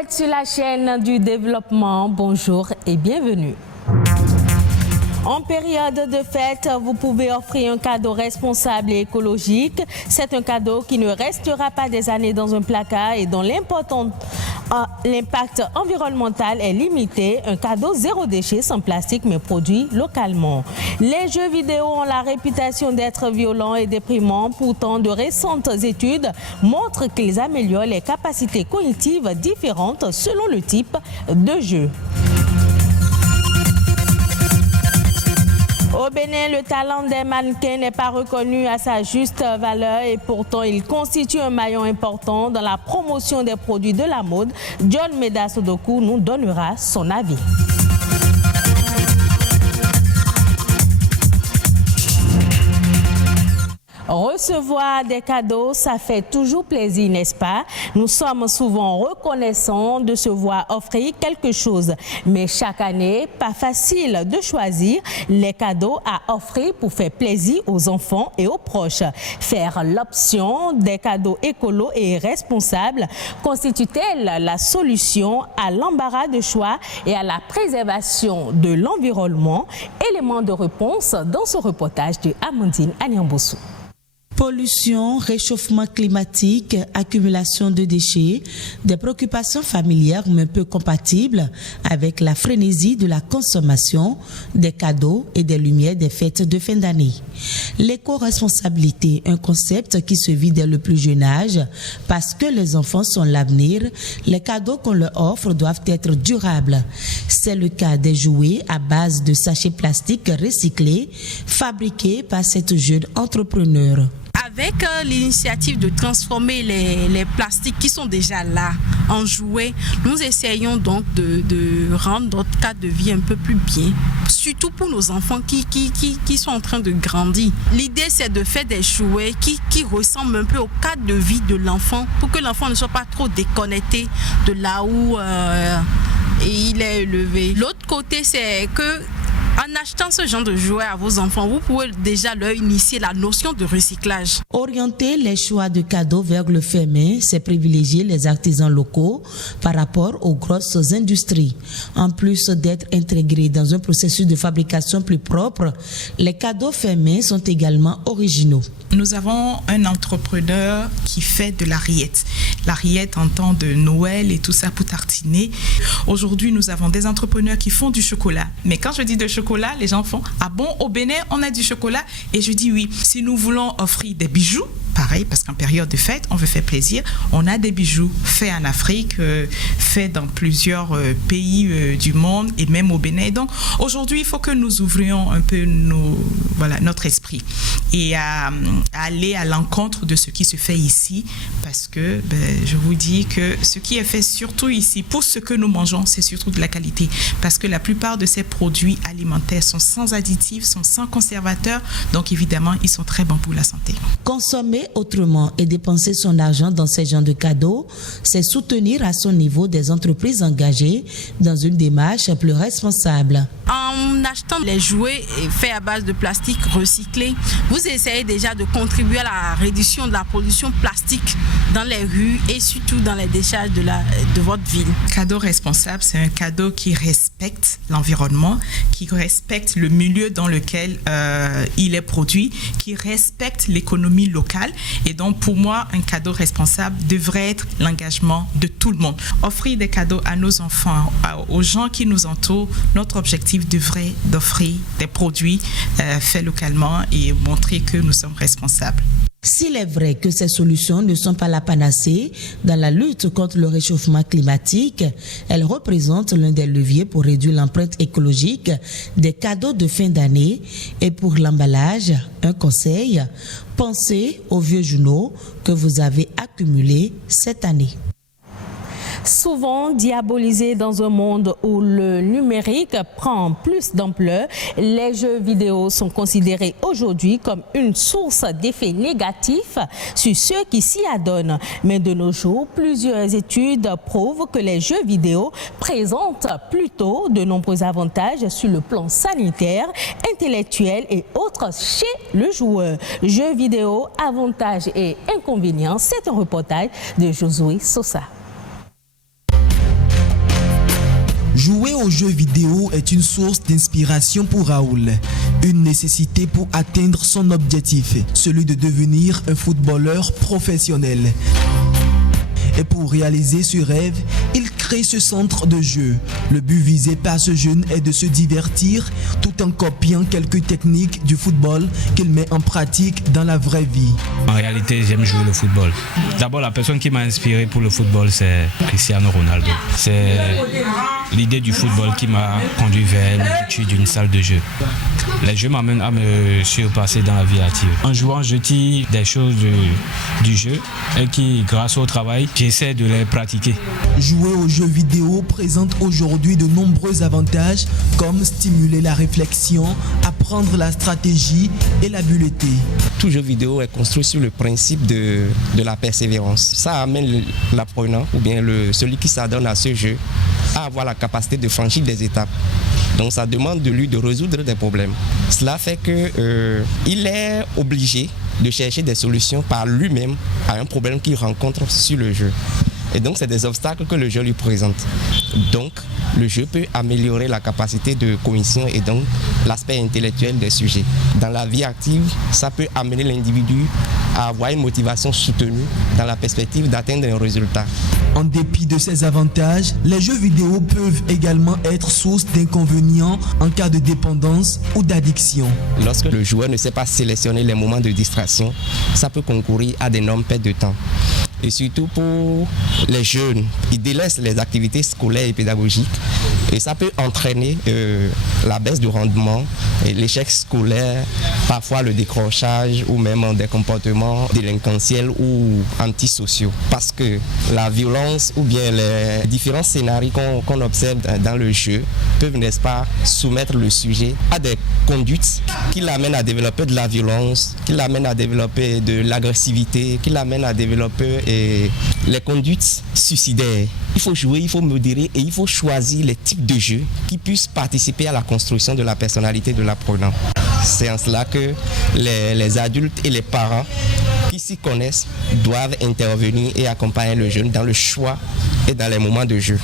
êtes sur la chaîne du développement. Bonjour et bienvenue. En période de fête, vous pouvez offrir un cadeau responsable et écologique. C'est un cadeau qui ne restera pas des années dans un placard et dont l'impact environnemental est limité. Un cadeau zéro déchet sans plastique mais produit localement. Les jeux vidéo ont la réputation d'être violents et déprimants. Pourtant, de récentes études montrent qu'ils améliorent les capacités cognitives différentes selon le type de jeu. Au Bénin, le talent des mannequins n'est pas reconnu à sa juste valeur et pourtant il constitue un maillon important dans la promotion des produits de la mode. John Meda Sodoku nous donnera son avis. Recevoir des cadeaux, ça fait toujours plaisir, n'est-ce pas? Nous sommes souvent reconnaissants de se voir offrir quelque chose. Mais chaque année, pas facile de choisir les cadeaux à offrir pour faire plaisir aux enfants et aux proches. Faire l'option des cadeaux écolos et responsables constitue-t-elle la solution à l'embarras de choix et à la préservation de l'environnement? Élément de réponse dans ce reportage de Amandine Anyambossou. Pollution, réchauffement climatique, accumulation de déchets, des préoccupations familières mais peu compatibles avec la frénésie de la consommation des cadeaux et des lumières des fêtes de fin d'année. L'éco-responsabilité, un concept qui se vit dès le plus jeune âge, parce que les enfants sont l'avenir, les cadeaux qu'on leur offre doivent être durables. C'est le cas des jouets à base de sachets plastiques recyclés, fabriqués par cette jeune entrepreneur. Avec l'initiative de transformer les plastiques qui sont déjà là en jouets, nous essayons donc de rendre notre cadre de vie un peu plus bien, surtout pour nos enfants qui sont en train de grandir. L'idée, c'est de faire des jouets qui ressemblent un peu au cadre de vie de l'enfant pour que l'enfant ne soit pas trop déconnecté de là où il est élevé. L'autre côté, c'est que en achetant ce genre de jouets à vos enfants, vous pouvez déjà leur initier la notion de recyclage. Orienter les choix de cadeaux vers le fait main, c'est privilégier les artisans locaux par rapport aux grosses industries. En plus d'être intégrés dans un processus de fabrication plus propre, les cadeaux fait main sont également originaux. Nous avons un entrepreneur qui fait de la rillette. La rillette en temps de Noël et tout ça pour tartiner. Aujourd'hui, nous avons des entrepreneurs qui font du chocolat. Mais quand je dis de chocolat, les gens font « Ah bon, au Bénin, on a du chocolat ?» Et je dis oui. Si nous voulons offrir des bijoux, pareil, parce qu'en période de fête, on veut faire plaisir. On a des bijoux faits en Afrique, faits dans plusieurs pays du monde et même au Bénin. Donc aujourd'hui, il faut que nous ouvrions un peu notre esprit et à aller à l'encontre de ce qui se fait ici, parce que je vous dis que ce qui est fait surtout ici, pour ce que nous mangeons, c'est surtout de la qualité, parce que la plupart de ces produits alimentaires sont sans additifs, sont sans conservateurs, donc évidemment, ils sont très bons pour la santé. Consommer autrement et dépenser son argent dans ces genres de cadeaux, c'est soutenir à son niveau des entreprises engagées dans une démarche plus responsable. En achetant les jouets faits à base de plastique recyclé, vous essayez déjà de contribuer à la réduction de la pollution plastique dans les rues et surtout dans les décharges de votre ville. Cadeau responsable, c'est un cadeau qui respecte l'environnement, qui respecte le milieu dans lequel il est produit, qui respecte l'économie locale. Et donc, pour moi, un cadeau responsable devrait être l'engagement de tout le monde. Offrir des cadeaux à nos enfants, aux gens qui nous entourent, notre objectif devrait d'offrir des produits faits localement et montrer que nous sommes responsables. S'il est vrai que ces solutions ne sont pas la panacée dans la lutte contre le réchauffement climatique, elles représentent l'un des leviers pour réduire l'empreinte écologique des cadeaux de fin d'année. Et pour l'emballage, un conseil, pensez aux vieux journaux que vous avez accumulés cette année. Souvent diabolisés dans un monde où le numérique prend plus d'ampleur, les jeux vidéo sont considérés aujourd'hui comme une source d'effets négatifs sur ceux qui s'y adonnent. Mais de nos jours, plusieurs études prouvent que les jeux vidéo présentent plutôt de nombreux avantages sur le plan sanitaire, intellectuel et autres chez le joueur. Jeux vidéo, avantages et inconvénients, c'est un reportage de Josué Sosa. Jouer aux jeux vidéo est une source d'inspiration pour Raoul, une nécessité pour atteindre son objectif, celui de devenir un footballeur professionnel. Et pour réaliser ce rêve, il crée ce centre de jeu. Le but visé par ce jeune est de se divertir tout en copiant quelques techniques du football qu'il met en pratique dans la vraie vie. En réalité, j'aime jouer le football. D'abord, la personne qui m'a inspiré pour le football, c'est Cristiano Ronaldo. C'est l'idée du football qui m'a conduit vers l'étude d'une salle de jeu. Les jeux m'amènent à me surpasser dans la vie active. En jouant, je tire des choses du jeu et qui, grâce au travail, j'essaie de les pratiquer. Jouer aux jeux vidéo présente aujourd'hui de nombreux avantages comme stimuler la réflexion, apprendre la stratégie et l'habileté. Tout jeu vidéo est construit sur le principe de la persévérance. Ça amène l'apprenant ou bien celui qui s'adonne à ce jeu à avoir la capacité de franchir des étapes. Donc ça demande de lui de résoudre des problèmes. Cela fait qu'il est obligé de chercher des solutions par lui-même à un problème qu'il rencontre sur le jeu. Et donc c'est des obstacles que le jeu lui présente. Donc le jeu peut améliorer la capacité de cognition et donc l'aspect intellectuel des sujets. Dans la vie active, ça peut amener l'individu à avoir une motivation soutenue dans la perspective d'atteindre un résultat. En dépit de ces avantages, les jeux vidéo peuvent également être source d'inconvénients en cas de dépendance ou d'addiction. Lorsque le joueur ne sait pas sélectionner les moments de distraction, ça peut concourir à d'énormes pertes de temps. Et surtout pour les jeunes, ils délaissent les activités scolaires et pédagogiques et ça peut entraîner la baisse de rendement, et l'échec scolaire, parfois le décrochage ou même des comportements délinquentiels ou antisociaux. Parce que la violence ou bien les différents scénarios qu'on observe dans le jeu peuvent, n'est-ce pas, soumettre le sujet à des conduites qui l'amènent à développer de la violence, qui l'amènent à développer de l'agressivité, qui l'amènent à développer les conduites suicidaires. Il faut jouer, il faut modérer et il faut choisir les types de jeux qui puissent participer à la construction de la personnalité de l'apprenant. C'est en cela que les adultes et les parents qui s'y connaissent doivent intervenir et accompagner le jeune dans le choix et dans les moments de jeu.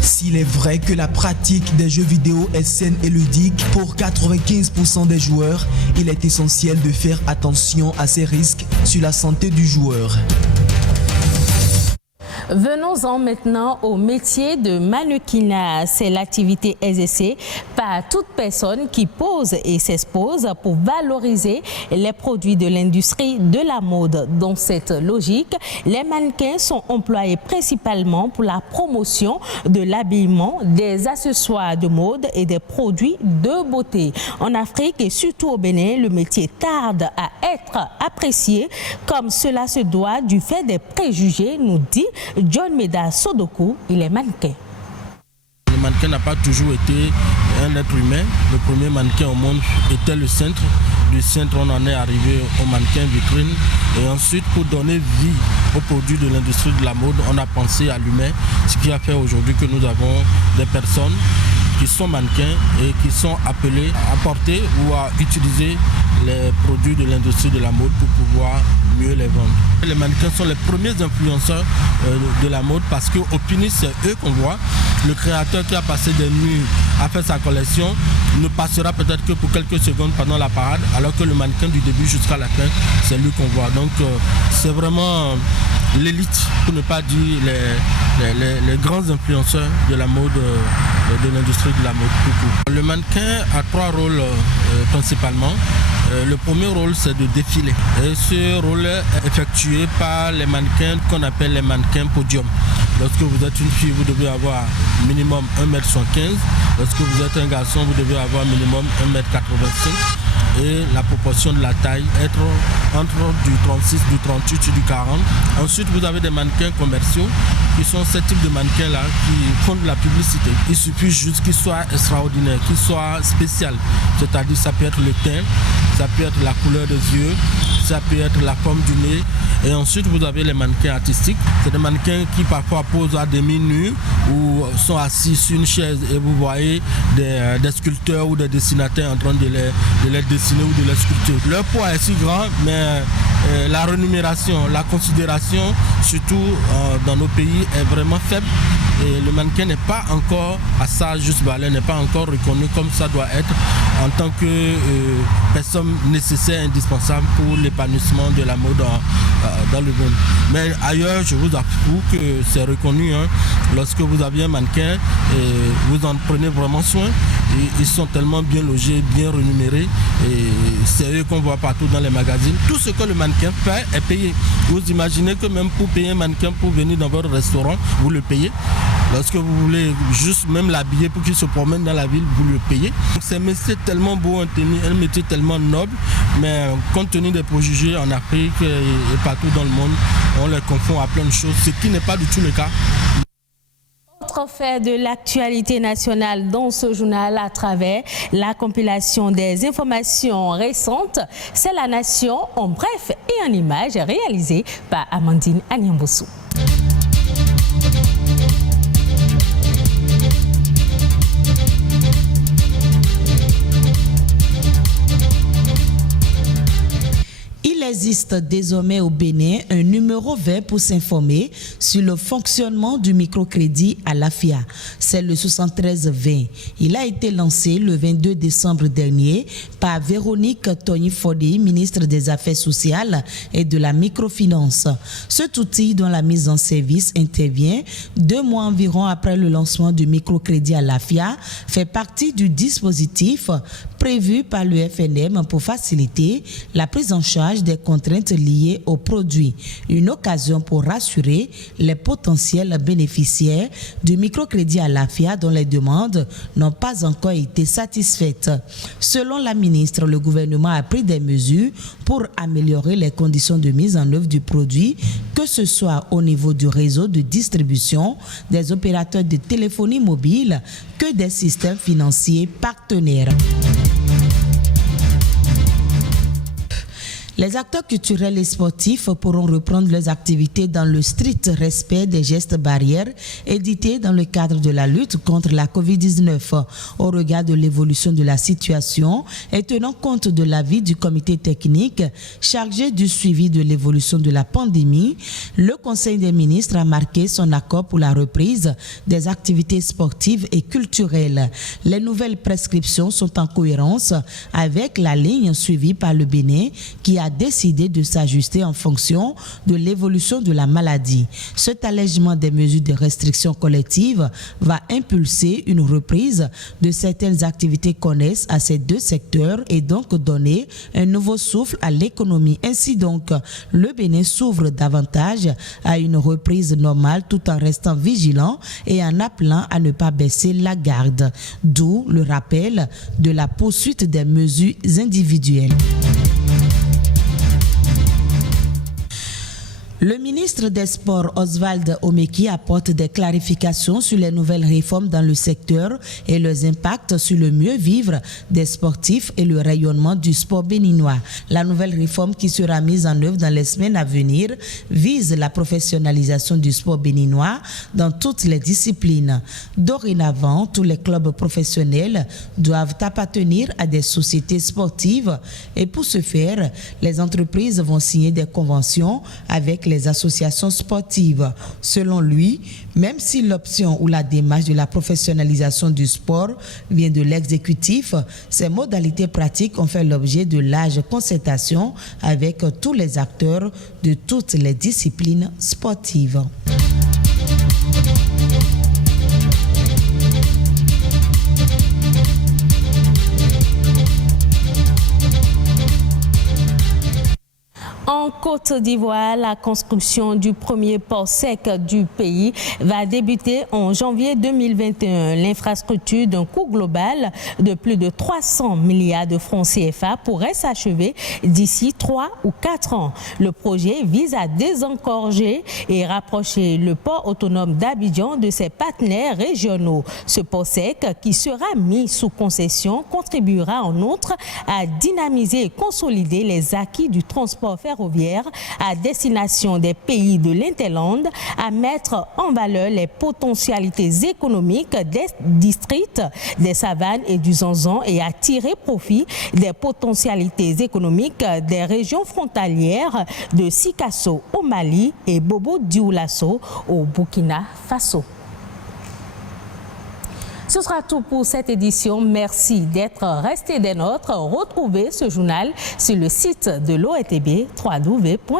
S'il est vrai que la pratique des jeux vidéo est saine et ludique, pour 95% des joueurs, il est essentiel de faire attention à ces risques sur la santé du joueur. Venons-en maintenant au métier de mannequinat. C'est l'activité exercée par toute personne qui pose et s'expose pour valoriser les produits de l'industrie de la mode. Dans cette logique, les mannequins sont employés principalement pour la promotion de l'habillement, des accessoires de mode et des produits de beauté. En Afrique et surtout au Bénin, le métier tarde à être apprécié comme cela se doit du fait des préjugés, nous dit John Meda Sodoku, il est mannequin. Le mannequin n'a pas toujours été un être humain. Le premier mannequin au monde était le cintre. Du cintre, on en est arrivé au mannequin vitrine. Et ensuite, pour donner vie aux produits de l'industrie de la mode, on a pensé à l'humain. Ce qui a fait aujourd'hui que nous avons des personnes qui sont mannequins et qui sont appelés à porter ou à utiliser les produits de l'industrie de la mode pour pouvoir mieux les vendre. Les mannequins sont les premiers influenceurs de la mode parce qu'au Pini, c'est eux qu'on voit. Le créateur qui a passé des nuits à faire sa collection ne passera peut-être que pour quelques secondes pendant la parade, alors que le mannequin du début jusqu'à la fin, c'est lui qu'on voit. Donc c'est vraiment l'élite, pour ne pas dire les grands influenceurs de la mode, de l'industrie de la mode. Le mannequin a trois rôles principalement. Le premier rôle, c'est de défiler. Et ce rôle est effectué par les mannequins qu'on appelle les mannequins podium. Lorsque vous êtes une fille, vous devez avoir minimum 1m75. Lorsque vous êtes un garçon, vous devez avoir minimum 1m85. Et la proportion de la taille être entre du 36, du 38 et du 40. Ensuite, vous avez des mannequins commerciaux qui sont ce type de mannequins-là qui font de la publicité. Il suffit juste qu'ils soient extraordinaires, qu'ils soient spéciaux. C'est-à-dire ça peut être le teint, ça peut être la couleur des yeux, ça peut être la forme du nez. Et ensuite, vous avez les mannequins artistiques. C'est des mannequins qui parfois posent à demi-nus ou sont assis sur une chaise et vous voyez des sculpteurs ou des dessinateurs en train de les dessiner ou de les sculpter. Leur poids est si grand, mais la rémunération, la considération, surtout dans nos pays, est vraiment faible Et le mannequin n'est pas encore à ça juste balai, n'est pas encore reconnu comme ça doit être en tant que personne nécessaire, indispensable pour l'épanouissement de la mode dans le monde. Mais ailleurs, je vous avoue que c'est reconnu. Lorsque vous avez un mannequin, vous en prenez vraiment soin. Et ils sont tellement bien logés, bien rémunérés. Et c'est eux qu'on voit partout dans les magazines. Tout ce que le mannequin fait est payé. Vous imaginez que même pour payer un mannequin pour venir dans votre restaurant, vous le payez. Lorsque vous voulez juste même l'habiller pour qu'il se promène dans la ville, vous le payez. C'est un métier tellement beau, un métier tellement noble, mais compte tenu des préjugés en Afrique et partout dans le monde, on les confond à plein de choses, ce qui n'est pas du tout le cas. Autre fait de l'actualité nationale dans ce journal à travers la compilation des informations récentes, c'est La Nation en bref et en images réalisée par Amandine Anyambossou. Il existe désormais au Bénin un numéro vert pour s'informer sur le fonctionnement du microcrédit à l'AFIA. C'est le 7320. Il a été lancé le 22 décembre dernier par Véronique Tony-Fodé, ministre des Affaires sociales et de la microfinance. Cet outil dont la mise en service intervient 2 mois environ après le lancement du microcrédit à l'AFIA fait partie du dispositif prévu par le FNM pour faciliter la prise en charge des contraintes liées aux produits. Une occasion pour rassurer les potentiels bénéficiaires du microcrédit à l'AFIA dont les demandes n'ont pas encore été satisfaites. Selon la ministre, le gouvernement a pris des mesures pour améliorer les conditions de mise en œuvre du produit, que ce soit au niveau du réseau de distribution, des opérateurs de téléphonie mobile, que des systèmes financiers partenaires. Les acteurs culturels et sportifs pourront reprendre leurs activités dans le strict respect des gestes barrières édités dans le cadre de la lutte contre la COVID-19. Au regard de l'évolution de la situation et tenant compte de l'avis du comité technique chargé du suivi de l'évolution de la pandémie, le Conseil des ministres a marqué son accord pour la reprise des activités sportives et culturelles. Les nouvelles prescriptions sont en cohérence avec la ligne suivie par le Bénin qui a décidé de s'ajuster en fonction de l'évolution de la maladie. Cet allègement des mesures de restriction collective va impulser une reprise de certaines activités connexes à ces 2 secteurs et donc donner un nouveau souffle à l'économie. Ainsi donc, le Bénin s'ouvre davantage à une reprise normale tout en restant vigilant et en appelant à ne pas baisser la garde. D'où le rappel de la poursuite des mesures individuelles. Le ministre des Sports, Oswald Omeki, apporte des clarifications sur les nouvelles réformes dans le secteur et leurs impacts sur le mieux-vivre des sportifs et le rayonnement du sport béninois. La nouvelle réforme qui sera mise en œuvre dans les semaines à venir vise la professionnalisation du sport béninois dans toutes les disciplines. Dorénavant, tous les clubs professionnels doivent appartenir à des sociétés sportives et pour ce faire, les entreprises vont signer des conventions avec les associations sportives. Selon lui, même si l'option ou la démarche de la professionnalisation du sport vient de l'exécutif, ces modalités pratiques ont fait l'objet de larges concertations avec tous les acteurs de toutes les disciplines sportives. En Côte d'Ivoire, la construction du premier port sec du pays va débuter en janvier 2021. L'infrastructure d'un coût global de plus de 300 milliards de francs CFA pourrait s'achever d'ici 3 ou 4 ans. Le projet vise à désengorger et rapprocher le port autonome d'Abidjan de ses partenaires régionaux. Ce port sec, qui sera mis sous concession, contribuera en outre à dynamiser et consolider les acquis du transport ferroviaire à destination des pays de l'Interland, à mettre en valeur les potentialités économiques des districts des Savanes et du Zanzan et à tirer profit des potentialités économiques des régions frontalières de Sikasso au Mali et Bobo Dioulasso au Burkina Faso. Ce sera tout pour cette édition. Merci d'être resté des nôtres. Retrouvez ce journal sur le site de l'ORTB, www.ortb.bj.